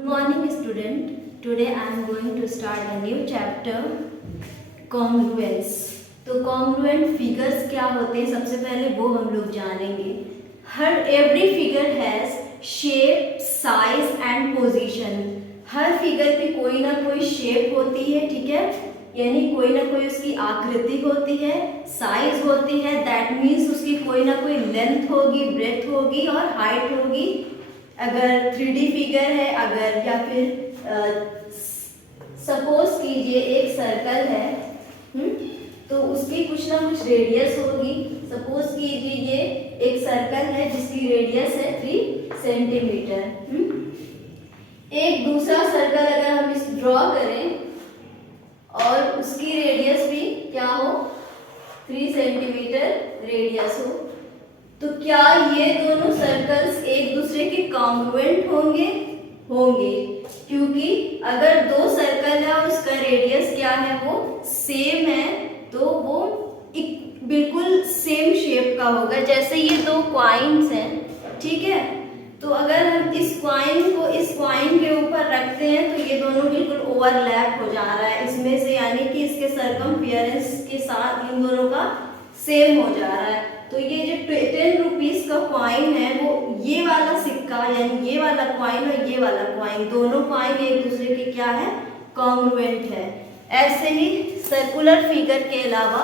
Good morning student. Today I am going to start a new chapter congruence. तो congruent figures क्या होते हैं सबसे पहले वो हम लोग जानेंगे. हर every figure has shape, size and position. Her figure की कोई ना कोई शेप होती है, ठीक है, यानी कोई ना कोई उसकी आकृति होती है, साइज होती है, दैट मीन्स उसकी कोई ना कोई लेंथ होगी, ब्रेथ होगी और हाइट होगी. अगर 3D फिगर है, अगर या फिर सपोज कीजिए एक सर्कल है, तो उसकी कुछ ना कुछ रेडियस होगी. सपोज कीजिए ये एक सर्कल है जिसकी रेडियस है 3 सेंटीमीटर. एक दूसरा सर्कल अगर हम इस ड्रॉ करें और उसकी रेडियस भी क्या हो, 3 सेंटीमीटर रेडियस हो, तो क्या ये दोनों सर्कल्स एक दूसरे के कॉन्ग्रुएंट होंगे? होंगे, क्योंकि अगर दो सर्कल है और उसका रेडियस क्या है, वो सेम है, तो वो एक बिल्कुल सेम शेप का होगा. जैसे ये दो क्वाइंस हैं, ठीक है, तो अगर हम इस क्वाइन को इस क्वाइन के ऊपर रखते हैं तो ये दोनों बिल्कुल ओवरलैप हो जा रहा है इसमें से, यानी कि इसके सरकमफियरेंस के साथ इन दोनों का सेम हो जा रहा है. तो ये जो 10 रुपीस का क्वाइन है, वो ये वाला सिक्का यानी ये वाला क्वाइन और ये वाला क्वाइन, दोनों क्वाइन एक दूसरे के क्या है, कॉन्ग्रुएंट है. ऐसे ही सर्कुलर फिगर के अलावा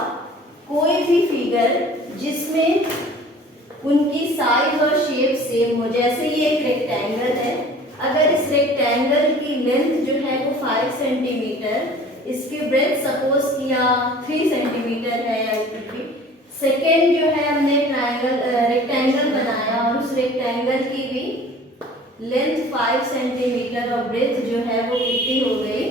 कोई भी फिगर जिसमें उनकी साइज और शेप सेम हो, जैसे ये एक रेक्टेंगल है, अगर इस रेक्टेंगल की लेंथ जो है वो 5 सेंटीमीटर, इसकी ब्रेथ सपोज किया 3 सेंटीमीटर है, या सेकेंड जो है हमने रेक्टेंगल बनाया और उस रेक्टेंगल की भी लेंथ 5 सेंटीमीटर और ब्रेथ जो है वो कितनी हो गई,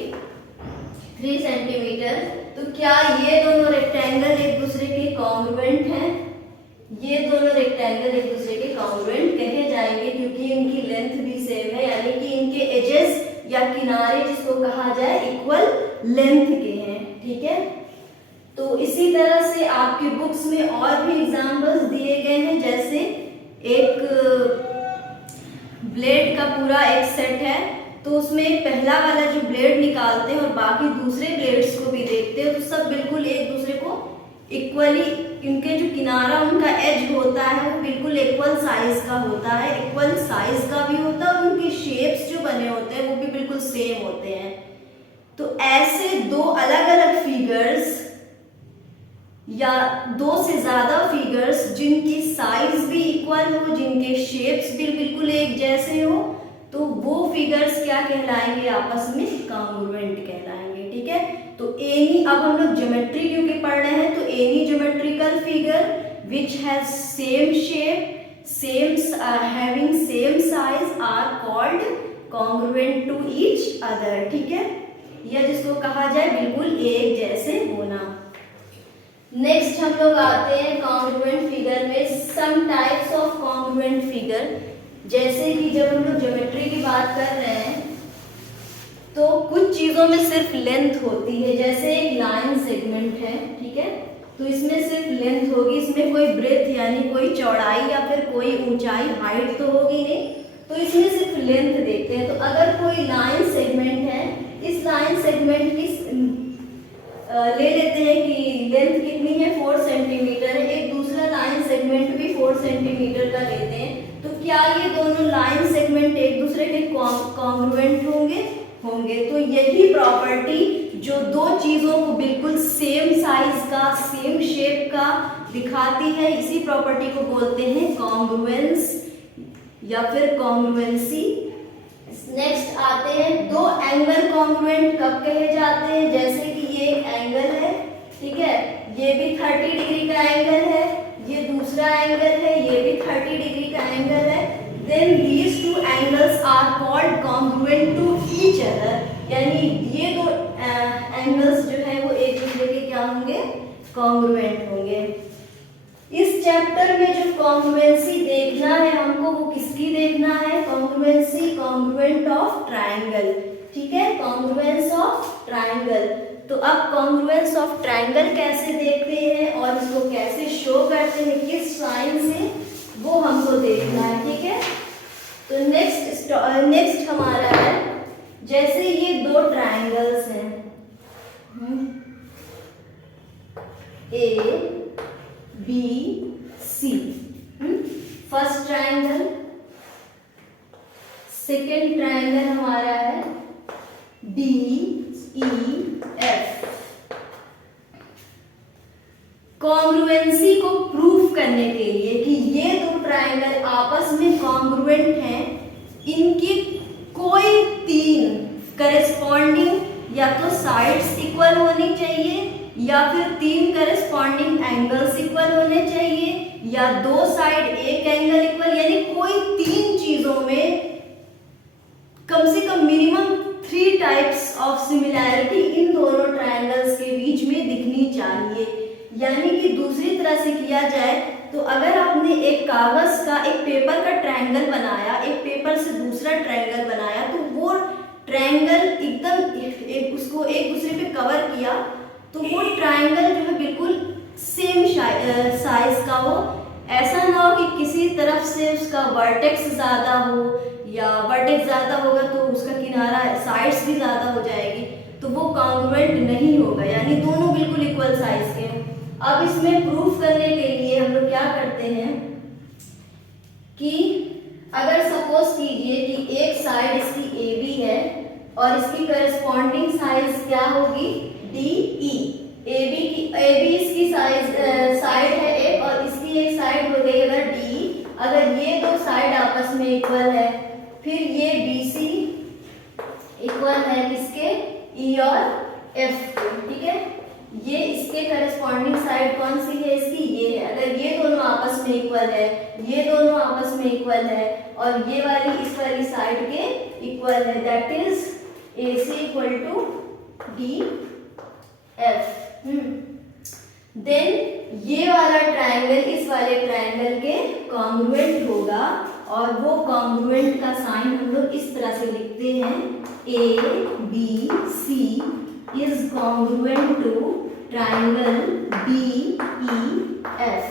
3 सेंटीमीटर. तो क्या ये दोनों रेक्टेंगल एक दूसरे के कॉन्ग्रुएंट हैं? ये दोनों रेक्टेंगल एक दूसरे के कॉन्ग्रुएंट कहे जाएंगे क्योंकि इनकी लेंथ भी सेम है, यानी कि इनके एजेस या किनारे जिसको कहा जाए इक्वल लेंथ के हैं, ठीक है. तो इसी तरह से आपकी बुक्स में और भी एग्जाम्पल्स दिए गए हैं, जैसे एक ब्लेड का पूरा एक सेट है, तो उसमें पहला वाला जो ब्लेड निकालते हैं और बाकी दूसरे ब्लेड्स को भी देखते हैं, तो सब बिल्कुल एक दूसरे को इक्वली, इनके जो किनारा उनका एज होता है वो बिल्कुल इक्वल साइज का होता है, इक्वल साइज का भी होता है, और उनके शेप्स जो बने होते हैं वो भी बिल्कुल सेम होते हैं. तो ऐसे दो अलग अलग फिगर्स या दो से ज्यादा फिगर्स जिनकी साइज भी इक्वल हो, जिनके शेप्स भी बिल्कुल एक जैसे हो, तो वो फिगर्स क्या कहलाएंगे, आपस में कॉन्ग्रुएंट कहलाएंगे, ठीक है. तो एनी, अब हम लोग ज्योमेट्री क्योंकि पढ़ रहे हैं, तो any geometrical figure which has same shape, having same size are called congruent to each other, ठीक है, या जिसको कहा जाए बिल्कुल एक जैसे होना. नेक्स्ट हम लोग आते हैं कॉन्ग्रुएंट फिगर में. Some types of congruent figure, जैसे कि जब हम लोग ज्योमेट्री की बात कर रहे हैं तो कुछ चीजों में सिर्फ लेंथ होती है, जैसे एक लाइन सेगमेंट है, ठीक है, तो इसमें सिर्फ लेंथ होगी, इसमें कोई ब्रेथ यानी कोई चौड़ाई या फिर कोई ऊंचाई, हाइट तो होगी नहीं, तो इसमें सिर्फ लेंथ देखते हैं. तो अगर कोई लाइन सेगमेंट है, इस लाइन सेगमेंट की ले लेते हैं कि लेंथ कितनी है, 4 सेंटीमीटर है, एक दूसरा लाइन सेगमेंट भी 4 सेंटीमीटर का लेते हैं, तो क्या ये दोनों लाइन सेगमेंट एक दूसरे के कॉन्ग्रुएंट होंगे? होंगे. तो यही प्रॉपर्टी जो दो चीजों को बिल्कुल सेम साइज का, सेम शेप का दिखाती है, इसी प्रॉपर्टी को बोलते हैं कॉन्ग्रुएंस या फिर कॉन्ग्रुएंसी. नेक्स्ट आते हैं दो एंगल कॉन्ग्रुएंट कब कहे जाते हैं, जैसे कि ये एक एंगल है, ठीक है, ये भी 30 डिग्री का एंगल है, ये दूसरा एंगल है, ये भी 30 डिग्री का एंगल है, then these two angles are called congruent to each other, यानी ये दो एंगल्स जो है वो एक दूसरे के क्या होंगे, कॉन्ग्रुएंट होंगे. इस चैप्टर में जो कॉन्ग्रुएंसी देखना है हमको, वो किसकी देखना है, कॉन्ग्रुएंसी कॉन्ग्रुएंट ऑफ ट्रायंगल, ठीक है, कॉन्ग्रुएंस ऑफ ट्रायंगल. तो अब कॉन्ग्रुएंस ऑफ ट्रायंगल कैसे देखते हैं और इसको कैसे शो करते हैं, किस साइन से, वो हमको देखना है, ठीक है. तो नेक्स्ट हमारा है जैसे ये दो ट्राइंगल्स हैं, A B C, first triangle, second triangle हमारा है डी ई एफ। कॉन्ग्रुएंसी को प्रूफ करने के लिए कि ये दो ट्राइंगल आपस में कॉन्ग्रुएंट हैं, इनकी कोई तीन करेस्पॉन्डिंग या तो साइड्स इक्वल होनी चाहिए, या फिर तीन करेस्पॉन्डिंग एंगल्स इक्वल होने चाहिए, या दो साइड एक एंगल इक्वल, यानी कोई तीन चीजों में कम से कम मिनिमम 3 टाइप्स ऑफ सिमिलैरिटी इन दोनों ट्रायंगल्स के बीच में दिखनी चाहिए। यानी कि दूसरी तरह से किया जाए तो अगर आपने एक कागज का, एक पेपर का ट्रायंगल बनाया, एक पेपर से दूसरा ट्रायंगल बनाया, तो वो ट्रायंगल एकदम उसको एक दूसरे पे कवर किया, तो वो ट्रायंगल जो है बिल्कुल सेम साइज का हो। ऐसा ना हो कि किसी तरफ से उसका वर्टेक्स ज़्यादा हो, या वर्टेक्स ज़्यादा होगा तो उसका किनारा साइड्स भी ज़्यादा हो जाएगी, तो वो कॉन्ग्रुएंट नहीं होगा, यानी दोनों बिल्कुल इक्वल साइज के हैं। अब इसमें प्रूफ करने के लिए हम लोग क्या करते हैं कि अगर सपोज कीजिए कि एक साइड इसकी ए बी है और इसकी करस्पॉन्डिंग साइज क्या होगी डी ई। ए बी इसकी साइड है एक, और इसकी एक साइड हो गई अगर डी। अगर ये दो साइड आपस में इक्वल है, फिर ये बी सी इक्वल है किसके, ई और एफ के, ठीक है। ये इसके करस्पॉन्डिंग साइड कौन सी है इसकी, ये है। अगर ये दोनों आपस में इक्वल है, ये दोनों आपस में इक्वल है, और ये वाली इस वाली साइड के इक्वल है, that is A C equal to D F. Then ये वाला ट्रायंगल इस वाले ट्रायंगल के कॉन्ग्रुएंट होगा, और वो कॉन्ग्रुएंट का साइन हम लोग इस तरह से लिखते हैं, A B C is congruent to triangle D E F,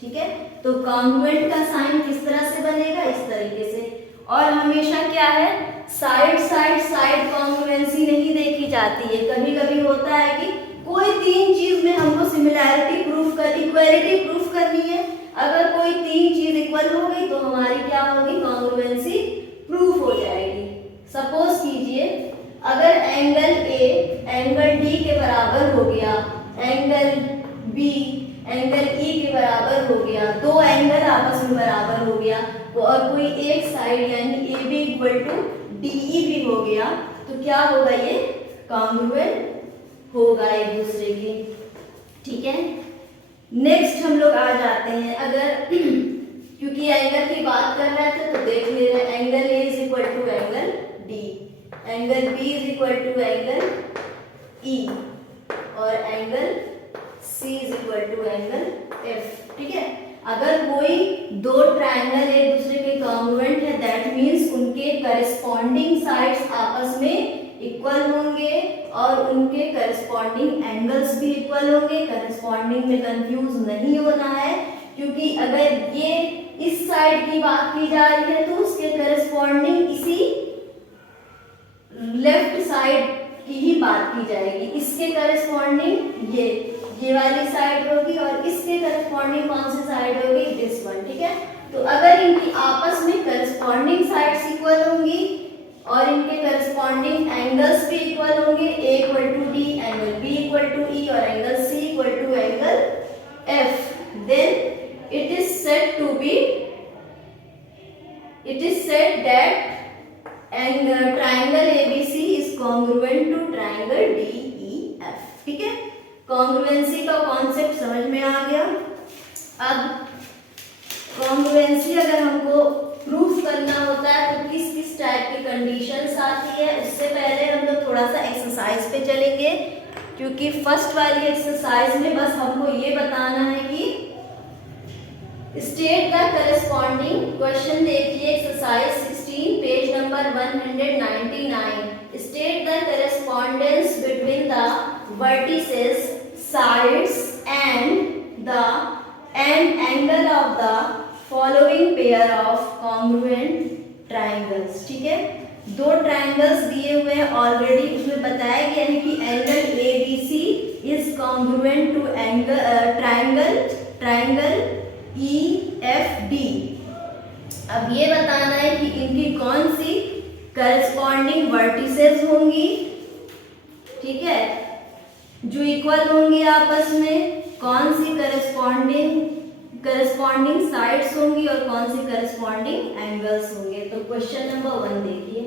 ठीक है। तो कॉन्ग्रुएंट का साइन किस तरह से बनेगा, इस तरीके से। और हमेशा क्या है, साइड कॉन्ग्रुएंसी नहीं देखी जाती है। कभी कभी होता है कि कोई तीन चीज में हमको सिमिलैरिटी प्रूफ कर, इक्वालिटी प्रूफ करनी है। अगर कोई तीन चीज इक्वल हो गई तो हमारी क्या होगी, कॉन्ग्रुएंसी प्रूफ हो जाएगी। सपोज कीजिए अगर एंगल ए एंगल डी के बराबर हो गया, एंगल बी एंगल ई के बराबर हो गया, दो एंगल आपस में बराबर हो गया, और कोई एक साइड यानी A B equal to D E भी हो गया, तो क्या होगा, ये कॉन्ग्रुएंट होगा एक दूसरे की, ठीक है। नेक्स्ट हम लोग आ जाते हैं, अगर क्योंकि एंगल की बात कर रहे थे तो देख ले रहे हैं, angle A is equal to angle D, angle B is equal to angle E, और angle C is equal to angle F, ठीक है। अगर कोई दो ट्रायंगल एक दूसरे के कॉन्ग्रुएंट है, दैट मीन्स उनके करस्पॉन्डिंग साइड्स आपस में इक्वल होंगे, और उनके करस्पॉन्डिंग एंगल्स भी इक्वल होंगे। करस्पॉन्डिंग में कंफ्यूज नहीं होना है, क्योंकि अगर ये इस साइड की बात की जा रही है तो उसके करस्पॉन्डिंग इसी लेफ्ट साइड की ही बात की जाएगी। इसके करस्पॉन्डिंग ये वाली साइड होगी, और इसके करस्पॉन्डिंग कौन सी साइड होगी, दिस वन, ठीक है। तो अगर इनकी आपस में करस्पॉन्डिंग साइड्स इक्वल होंगी और इनके करस्पॉन्डिंग एंगल्स भी इक्वल होंगे, A equal to D, angle B equal to E, और angle C equal to angle F, then it is said that triangle ABC is congruent to triangle DEF, ठीक है। Congruency का concept समझ में आ गया। अब कॉन्ग्रुएंसी अगर हमको प्रूफ करना होता है तो किस किस टाइप की कंडीशंस आती है, उससे पहले हम लोग थोड़ा सा एक्सरसाइज पे चलेंगे, क्योंकि फर्स्ट वाली एक्सरसाइज में बस हमको ये बताना है कि स्टेट द करस्पॉन्डिंग, क्वेश्चन देखिए exercise 16 page number 199। State the correspondence between the vertices, sides and angle of the following pair of congruent triangles, ठीक है। दो ट्रायंगल्स दिए हुए हैं ऑलरेडी, उसमें बताया गया है कि angle A B C is congruent to triangle E F D. अब ये बताना है कि इनकी कौन सी करस्पॉन्डिंग वर्टिसेस होंगी, ठीक है, जो इक्वल होंगी आपस में, कौन सी करस्पॉन्डिंग साइड्स होंगी और कौन सी करस्पॉन्डिंग एंगल्स होंगे। तो क्वेश्चन नंबर 1 देखिए।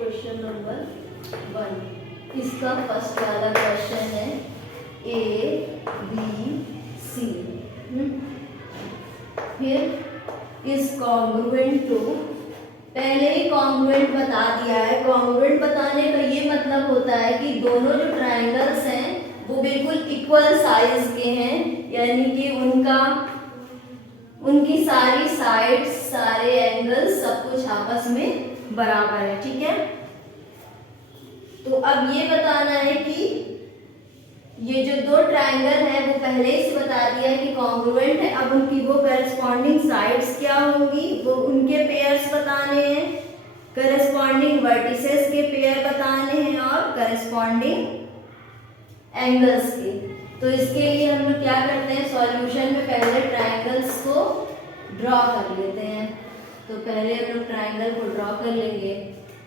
क्वेश्चन नंबर 1, इसका फर्स्ट वाला क्वेश्चन है ए बी सी, फिर इज कॉन्ग्रुएंट टू, पहले ही कॉन्ग्रुएंट बता दिया है। कॉन्ग्रुएंट बताने का ये मतलब होता है कि दोनों जो ट्रायंगल्स हैं वो बिल्कुल इक्वल साइज के हैं, यानी कि उनकी सारी साइड्स, सारे एंगल्स, सब कुछ आपस में बराबर है, ठीक है। तो अब ये बताना है कि ये जो दो ट्रायंगल है वो पहले ही से बता दिया है कि कॉन्ग्रुएंट है। अब उनकी वो करस्पॉन्डिंग साइड्स क्या होंगी, वो उनके पेयर्स बताने हैं, करस्पॉन्डिंग वर्टिसेस के पेयर बताने हैं और करस्पॉन्डिंग एंगल्स के। तो इसके लिए हम लोग क्या करते हैं, सॉल्यूशन में पहले ट्रायंगल्स को ड्रॉ कर लेते हैं। तो पहले हम लोग ट्रायंगल को ड्रॉ कर लेंगे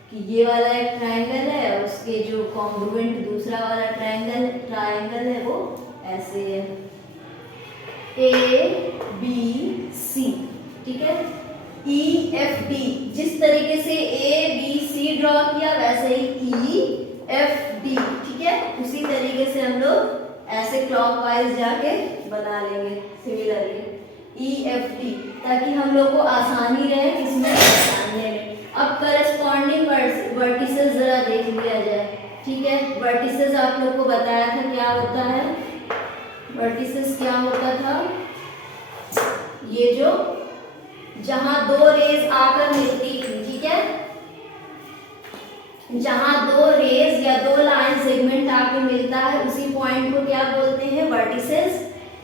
कि ये वाला एक ट्रायंगल है, उसके जो कॉन्ग्रुएंट दूसरा वाला ट्रायंगल है वो ऐसे है ए बी सी, ठीक है। ई एफ डी, जिस तरीके से ए बी सी ड्रॉ किया वैसे ही ई एफ डी, ठीक है, उसी तरीके से हम लोग ऐसे क्लॉकवाइज जाके बना लेंगे सिमिलरली ई एफ डी, ताकि हम लोग को आसानी रहे इसमें पहचानने में। अब करस्पॉन्डिंग वर्टिसेस जरा देख लिया जाए, ठीक है। वर्टिसेस आप लोग को बताया था क्या होता है, वर्टिसेस क्या होता था, ये जो जहां दो रेज आकर मिलती थी, ठीक है, जहां दो रेज या दो लाइन सेगमेंट आकर मिलता है उसी पॉइंट को क्या बोलते हैं, वर्टिसेस।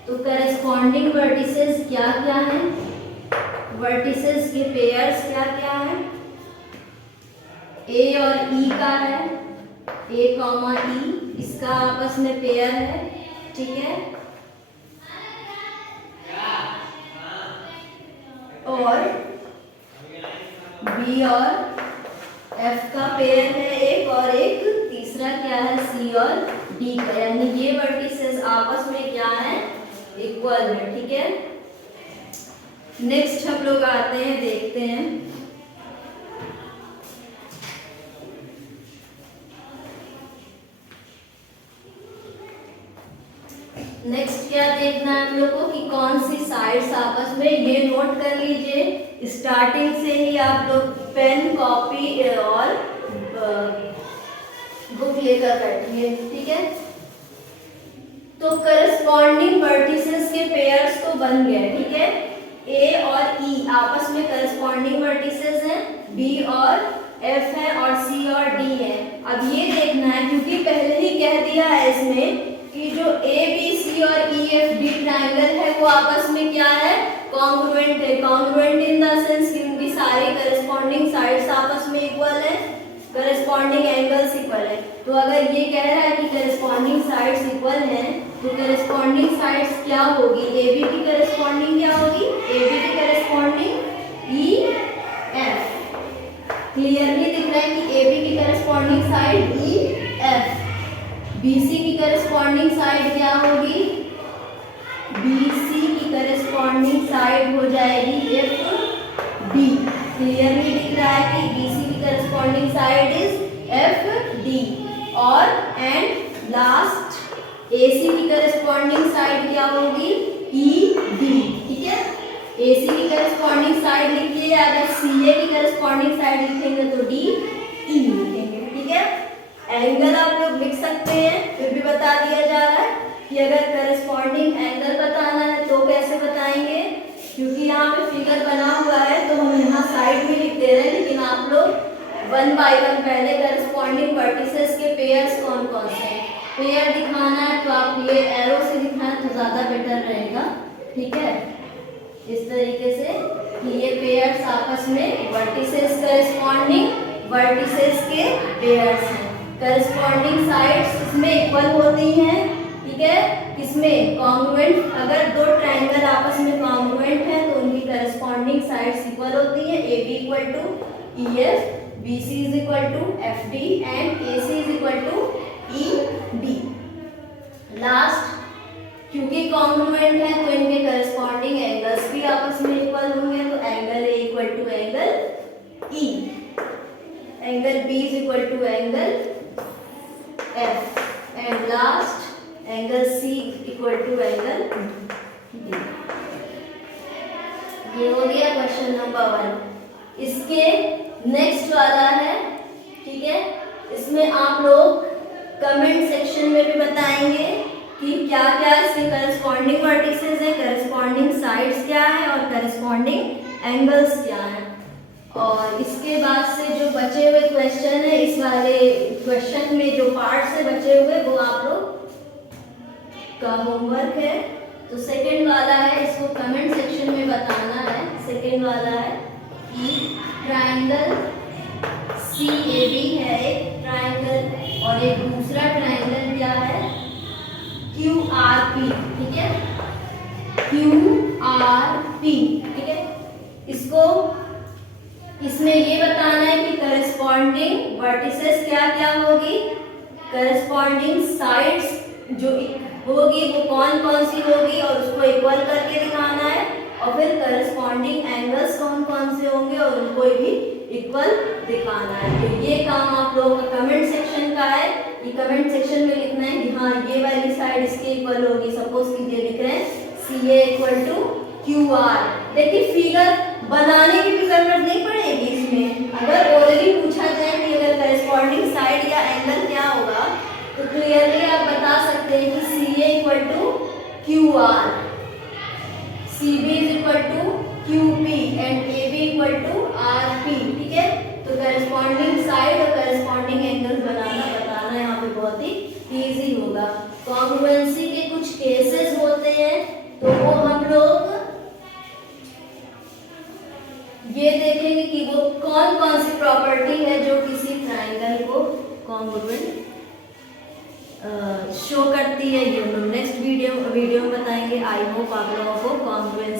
तो करस्पॉन्डिंग वर्टिसेस क्या क्या है, वर्टिसेस के पेयर्स क्या क्या है, ए और ई का है, ए कॉमा ई, इसका आपस में पेयर है, ठीक है, और बी और एफ का पेयर है एक, और एक तीसरा क्या है, सी और डी का, यानी ये वर्टिसेस आपस में क्या है, इक्वल है, ठीक है। नेक्स्ट हम लोग आते हैं, देखते हैं नेक्स्ट क्या देखना है हम लोग को कि कौन सी साइड्स आपस में, ये नोट कर लीजिए स्टार्टिंग से ही, आप लोग पेन कॉपी और बुक लेकर बैठिए, ठीक है। तो करस्पॉन्डिंग वर्टिसेस के पेयर्स तो बन गए, ठीक है, ए और ई आपस में करस्पॉन्डिंग वर्टिसेस हैं, बी और एफ है और सी और डी है। अब ये देखना है, क्योंकि पहले ही कह दिया है इसमें कि जो ए बी सी और ई एफ डी ट्रायंगल है वो आपस में क्या है, कॉन्ग्रुएंट है। कॉन्ग्रुएंट इन द सेंस कि उनकी सारी करस्पॉन्डिंग साइड्स आपस में इक्वल है, करस्पॉन्डिंग एंगल्स इक्वल है। तो अगर ये कह रहा है कि करस्पॉन्डिंग साइड्स इक्वल हैं, तो करस्पॉन्डिंग साइड्स क्या होगी, ए बी की करस्पॉन्डिंग क्या होगी, ए बी की करस्पॉन्डिंग ई एफ। क्लियरली दिख रहा है कि ए बी की corresponding side E F, BC की करस्पॉन्डिंग साइड क्या होगी, BC की करस्पॉन्डिंग साइड हो जाएगी FD। क्लियरली दिख रहा है कि BC की करस्पॉन्डिंग साइड इज FD। और एंड लास्ट AC की करस्पॉन्डिंग साइड क्या होगी, ED, ठीक है। AC की करस्पॉन्डिंग साइड लिखिए, अगर CA की करस्पॉन्डिंग साइड लिखेंगे तो DE लिखेंगे, ठीक है। एंगल आप लोग लिख सकते हैं, फिर भी बता दिया जा रहा है कि अगर करस्पॉन्डिंग एंगल बताना है तो कैसे बताएंगे, क्योंकि यहाँ पे फिगर बना हुआ है तो हम यहाँ साइड में लिख दे रहे हैं, लेकिन आप लोग वन बाय वन पहले करस्पॉन्डिंग वर्टिसेस के पेयर्स कौन कौन से हैं पेयर दिखाना है तो आप ये एरो से दिखाएं तो ज़्यादा बेटर रहेगा। ठीक है, इस तरीके से कि ये पेयर्स आपस में वर्टिसेस करस्पॉन्डिंग वर्टिसेस के पेयर्स हैं। करस्पॉन्डिंग साइड्स इसमें इक्वल होती हैं। ठीक है, किसमें कॉन्ग्रुएंट, अगर दो ट्रायंगल आपस में कॉन्ग्रुएंट है तो उनकी करस्पॉन्डिंग साइड्स इक्वल होती हैं। A B equal to E F, B C is equal to F D and A C is equal to E D. Last, क्योंकि कॉन्ग्रुएंट है तो इनके करस्पॉन्डिंग एंगल्स भी आपस में इक्वल होंगे, तो angle A equal to angle E, angle B is equal to angle F and last angle C equal to angle D. ये हो गया क्वेश्चन नंबर 1। इसके नेक्स्ट वाला है, ठीक है, इसमें आप लोग कमेंट सेक्शन में भी बताएंगे कि क्या क्या इसके करस्पॉन्डिंग वर्टिसेस है, करस्पॉन्डिंग साइड्स क्या है और करस्पॉन्डिंग एंगल्स क्या है। और इसके बाद से जो बचे हुए क्वेश्चन है, इस वाले क्वेश्चन में जो पार्ट से बचे हुए वो आप लोग का होमवर्क है। तो सेकंड वाला है, इसको कमेंट सेक्शन में बताना है। सेकंड वाला है कि ट्रायंगल CAB है एक ट्रायंगल और एक दूसरा ट्रायंगल क्या है QRP। ठीक है, QRP। ठीक है, इसको इसमें ये बताना है कि करस्पॉन्डिंग वर्टिसेस क्या क्या होगी, करस्पॉन्डिंग साइड्स जो होगी वो कौन कौन सी होगी और उसको इक्वल करके दिखाना है, और फिर करस्पॉन्डिंग एंगल्स कौन कौन से होंगे और उनको भी इक्वल दिखाना है। तो ये काम आप लोगों का कमेंट सेक्शन का है। ये कमेंट सेक्शन में लिखना है कि हाँ ये वाली साइड इसके इक्वल होगी। सपोज कीजिए लिख रहे हैं CA इक्वल टू QR। देखिए फिगर बनाने की भी जरूरत नहीं पड़ेगी इसमें। अगर ऑलरेडी पूछा जाए कि अगर करस्पॉन्डिंग साइड या एंगल क्या होगा तो क्लियरली आप बता सकते हैं कि CA equal to QR, CB is equal to QP and AB equal to RP। ठीक है, तो करस्पॉन्डिंग साइड और करस्पॉन्डिंग एंगल बताना यहाँ पे बहुत ही इजी होगा। कॉन्ग्रुएंसी के कुछ केसेस होते हैं तो वो हम लोग ये देखेंगे कि वो कौन कौन सी प्रॉपर्टी है जो किसी ट्रायंगल को कॉन्ग्रुएंट शो करती है। ये हम लोग नेक्स्ट वीडियो में बताएंगे। आई होप आप लोगों को कॉन्ग्रुएंसी